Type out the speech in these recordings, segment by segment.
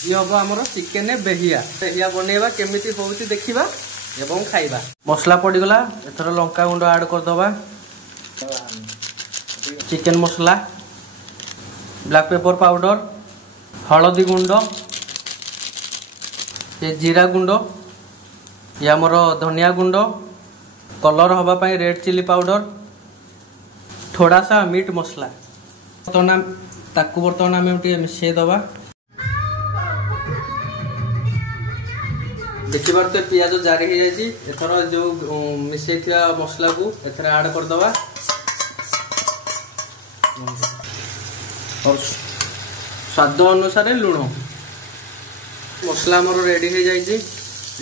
ये हम आमर चिकेन बेहिया बेहिया बनैबा केमिति होउची देखिबा एवं खाइबा। मसला पड़गला एथर लंका गुंड ऐड करदबा, चिकेन मसला, ब्लैक पेपर पाउडर, हलदी गुंड, ये जीरा गुंड, ये आमर धनिया गुंड, कलर हवा पाई रेड चिली पाउडर, थोड़ा सा मीट मसला। बर्तमान आम मिसई दबा। देखी पारे पियाज जारी हो जाए। एथर जो मिसई मसला को एथर ऐड करदबा और स्वाद अनुसार लुण। मसला आमर रेडी हो जाए।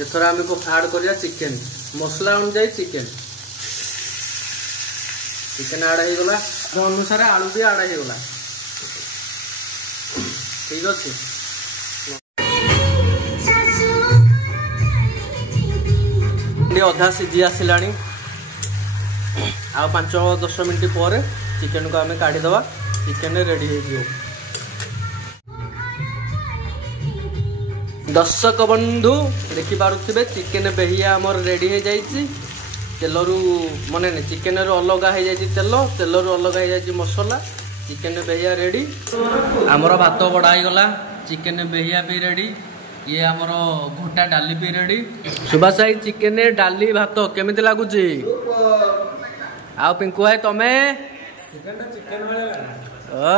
एथर आम ऐड करिया चिकेन मसला अनुसार चिकेन ऐड होगला। अनुसार आलू भी ऐड होगला। ठीक अच्छे अधा सीझी आसला। आ 5-10 मिनट पर चिकेन को आम काढ़ीदबा। चिकेन रेडी हो। दर्शक बंधु देखि पारुथिबे चिकेन बेहिया आमर रेडी हो जाइए। तेलरू मन नहीं चिकेन अलग हो जाए तेल तेलरू अलग हो जाए मसला। चिकेन बेहिया रेडी। आमर भात बड़ा गला। चिकेन बेहिया भी रेडी। ये आमर घोटा डाली भी रेडी। सुभाष भाई चिकेन डाली भात केमिति लागुची? आ पिंकू भाई तमे? चिकेन वाला